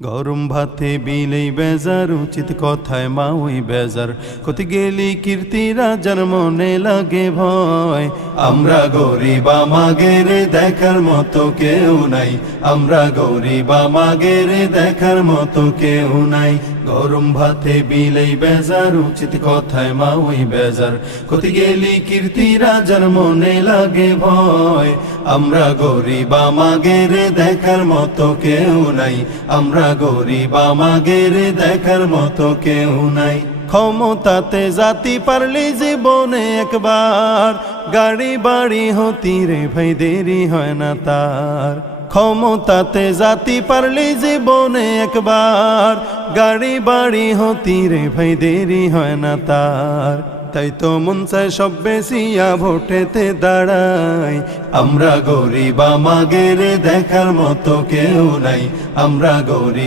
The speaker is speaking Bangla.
গরম ভাতে বিলেই বেজার, উচিত কথায় মা ওই বেজার। কতি গেলি কীর্তি রাজার মনে লাগে ভয়। আমরা গরিব আমাগের দেখার মতো কেউ নাই, আমরা গরিব আমাগের দেখার মতো কেউ নাই। গরম ভাতে বিলেই বেজার, উচিত কথায় মা ওই বেজার। কতি গেলি কীর্তি রাজার মনে লাগে ভয়। আমরা গরিব আমাগের দেখার মতো কেউ নাই, আমরা গরিব আমাগের দেখার মতো কেউ নাই। ক্ষমতাতে জাতি পারলে জীবনে একবার, গাড়ি বাড়ি হতি রে ভাই দেরি হয় না তার। ক্ষমতাতে জাতি পারলে জীবনে একবার, গাড়ি বাড়ি হতি রে ভাই দেরি হয় না তার। তাই তো মন চায় সব বেশিয়া ভোটেতে দাঁড়াই। আমরা গরিব আমাগের দেখার মতো কেউ নাই, আমরা গরিব